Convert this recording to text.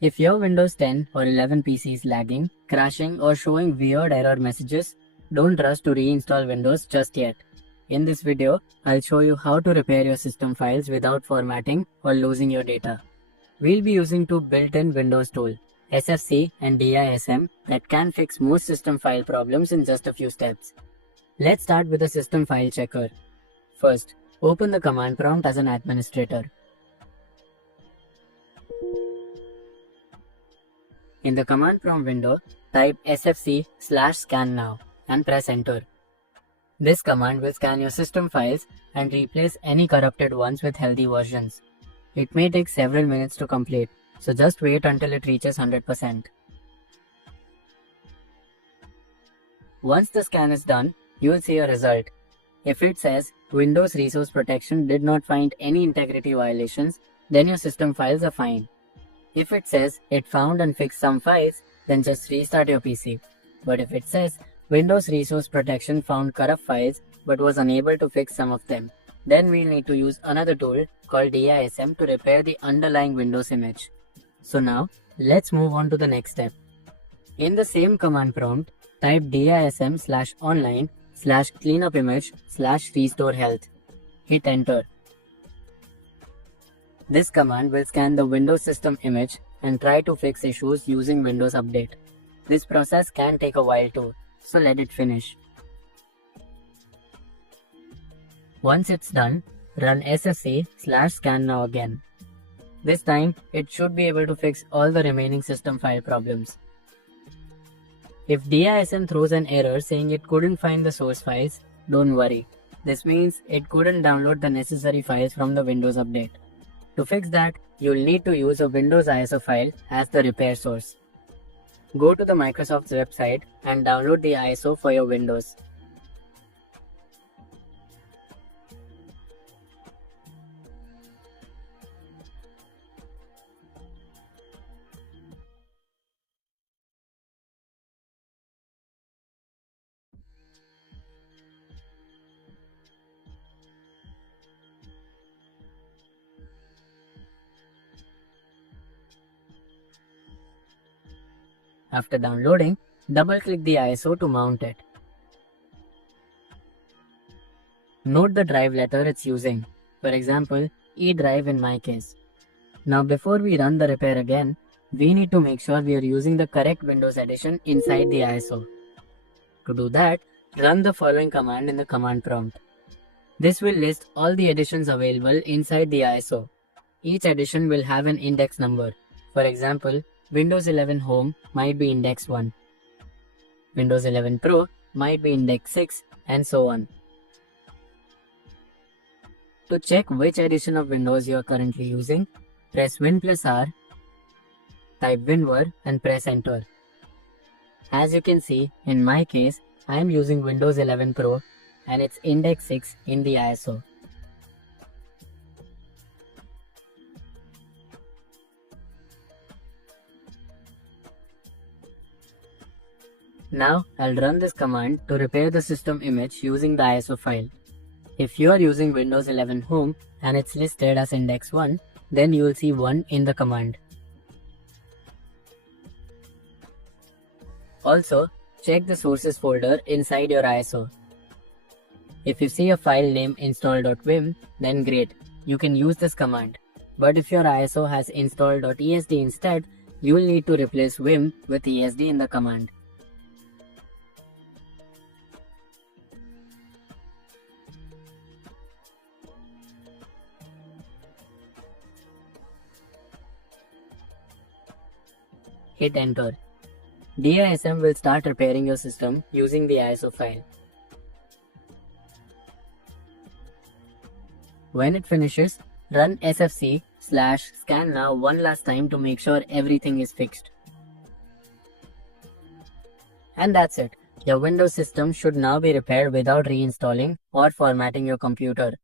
If your Windows 10 or 11 PC is lagging, crashing or showing weird error messages, don't rush to reinstall Windows just yet. In this video, I'll show you how to repair your system files without formatting or losing your data. We'll be using two built-in Windows tools, SFC and DISM, that can fix most system file problems in just a few steps. Let's start with the system file checker. First, open the command prompt as an administrator. In the command prompt window, type SFC/scannow and press enter. This command will scan your system files and replace any corrupted ones with healthy versions. It may take several minutes to complete, so just wait until it reaches 100%. Once the scan is done, you will see a result. If it says Windows Resource Protection did not find any integrity violations, then your system files are fine. If it says it found and fixed some files, then just restart your PC. But if it says Windows Resource Protection found corrupt files but was unable to fix some of them, then we'll need to use another tool called DISM to repair the underlying Windows image. So now, let's move on to the next step. In the same command prompt, type DISM/online/cleanupimage/restore health. Hit enter. This command will scan the Windows system image and try to fix issues using Windows Update. This process can take a while too, so let it finish. Once it's done, run SFC/scannow again. This time, it should be able to fix all the remaining system file problems. If DISM throws an error saying it couldn't find the source files, don't worry. This means it couldn't download the necessary files from the Windows Update. To fix that, you'll need to use a Windows ISO file as the repair source. Go to the Microsoft's website and download the ISO for your Windows. After downloading, double-click the ISO to mount it. Note the drive letter it's using, for example, E drive in my case. Now before we run the repair again, we need to make sure we are using the correct Windows edition inside the ISO. To do that, run the following command in the command prompt. This will list all the editions available inside the ISO. Each edition will have an index number. For example, Windows 11 Home might be index 1. Windows 11 Pro might be index 6, and so on. To check which edition of Windows you are currently using, press Win+R, type WinVer and press enter. As you can see, in my case, I am using Windows 11 Pro and it's index 6 in the ISO. Now, I'll run this command to repair the system image using the ISO file. If you are using Windows 11 Home and it's listed as index 1, then you will see 1 in the command. Also, check the sources folder inside your ISO. If you see a file name install.vim, then great, you can use this command. But if your ISO has install.esd instead, you will need to replace vim with esd in the command. Hit enter. DISM will start repairing your system using the ISO file. When it finishes, run SFC/scannow one last time to make sure everything is fixed. And that's it. Your Windows system should now be repaired without reinstalling or formatting your computer.